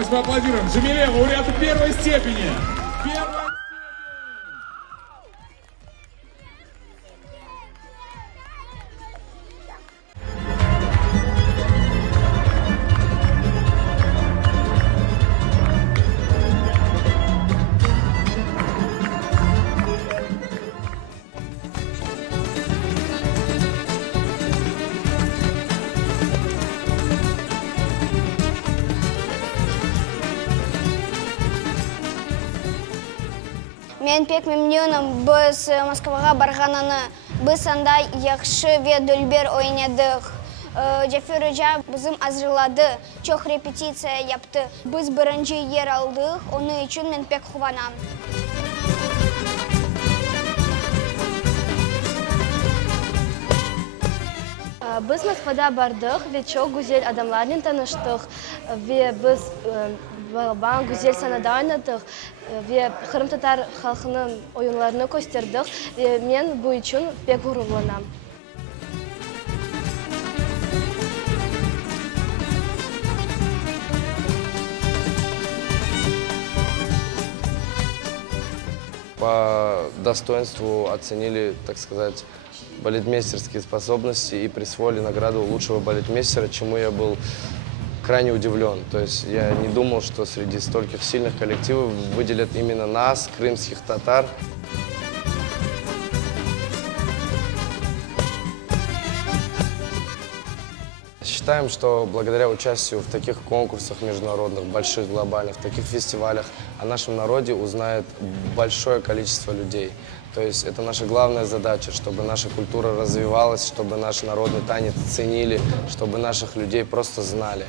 Давайте поаплодируем. Джамиле, лауреаты первой степени. Мен пек мемненым біз Москваға барғананы біз анда яқшы ве дүлбер ойнадық. Джафирыжа бізім азырлады, чоқ репетиция япты. Біз бірінші ер алдық, оны үшін мен пек қуанам. Біз Москвада бардық, ве чоқ güzel адамлармен таныштық, ве біз балбан güzel санада ойнадық, ве Қырым-татар халқының ойынларını көстердік, ве мен бұл үшін пек ғұрурланам. По достоинству оценили, так сказать, балетмейстерские способности и присвоили награду лучшего балетмейстера, чему я был крайне удивлен. То есть я не думал, что среди стольких сильных коллективов выделят именно нас, крымских татар. Считаем, что благодаря участию в таких конкурсах международных, больших, глобальных, таких фестивалях о нашем народе узнает большое количество людей. То есть это наша главная задача, чтобы наша культура развивалась, чтобы наш народный танец ценили, чтобы наших людей просто знали.